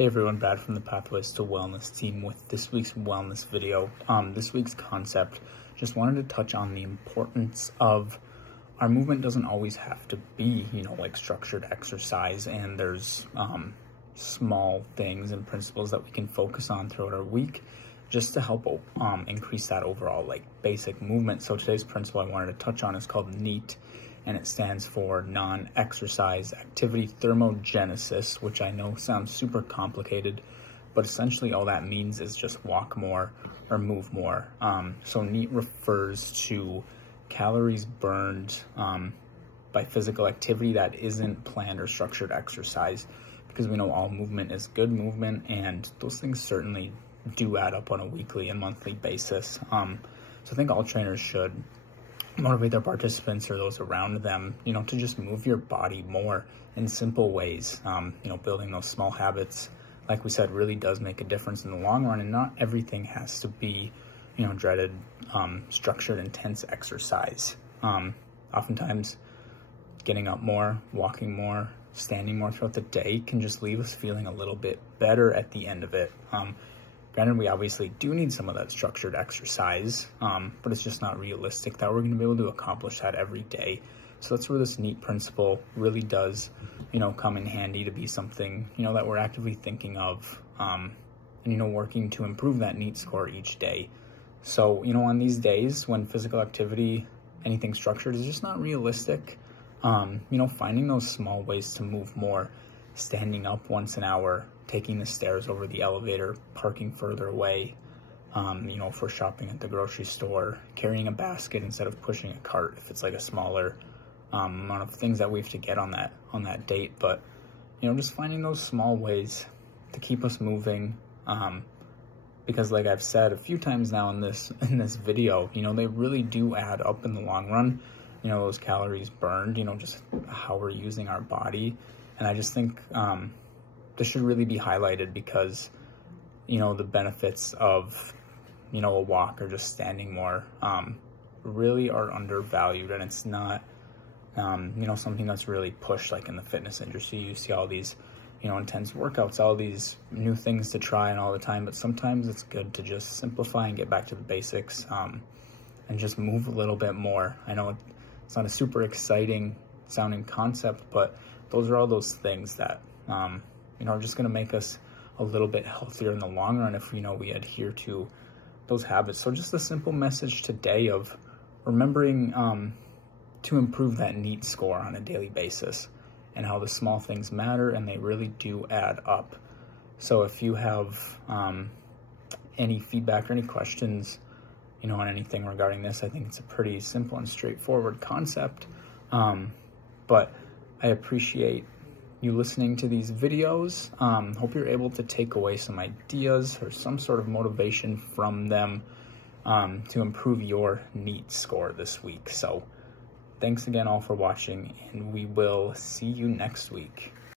Hey everyone, Brad from the Pathways to Wellness team with this week's wellness video. This week's concept, just wanted to touch on the importance of our movement doesn't always have to be, like structured exercise, and there's small things and principles that we can focus on throughout our week just to help increase that overall basic movement. So today's principle I wanted to touch on is called NEAT, and it stands for non-exercise activity thermogenesis, which I know sounds super complicated, but essentially all that means is just walk more or move more. So NEAT refers to calories burned by physical activity that isn't planned or structured exercise, because we know all movement is good movement, and those things certainly do add up on a weekly and monthly basis. So I think all trainers should motivate their participants or those around them, to just move your body more in simple ways. Building those small habits, like we said, really does make a difference in the long run, and not everything has to be, dreaded, structured, intense exercise. Oftentimes getting up more, walking more, standing more throughout the day can just leave us feeling a little bit better at the end of it. Granted, we obviously do need some of that structured exercise, but it's just not realistic that we're going to be able to accomplish that every day. So that's where this NEAT principle really does, come in handy to be something, that we're actively thinking of, and, working to improve that NEAT score each day. So, on these days when physical activity, anything structured, is just not realistic, finding those small ways to move more, standing up once an hour, taking the stairs over the elevator, parking further away, if we're shopping at the grocery store, carrying a basket instead of pushing a cart if it's like a smaller amount of things that we have to get on that date. But just finding those small ways to keep us moving, because like I've said a few times now in this video, they really do add up in the long run. Those calories burned, just how we're using our body. And I just think this should really be highlighted, because the benefits of a walk or just standing more really are undervalued, and it's not something that's really pushed like in the fitness industry. You see all these intense workouts, all these new things to try and all the time, but sometimes it's good to just simplify and get back to the basics, and just move a little bit more. I know it's not a super exciting sounding concept, but those are all those things that are just going to make us a little bit healthier in the long run if we adhere to those habits. So just a simple message today of remembering to improve that NEAT score on a daily basis, and how the small things matter and they really do add up. So if you have any feedback or any questions on anything regarding this, I think it's a pretty simple and straightforward concept, but I appreciate you listening to these videos. Hope you're able to take away some ideas or some sort of motivation from them to improve your NEAT score this week. So thanks again all for watching, and we will see you next week.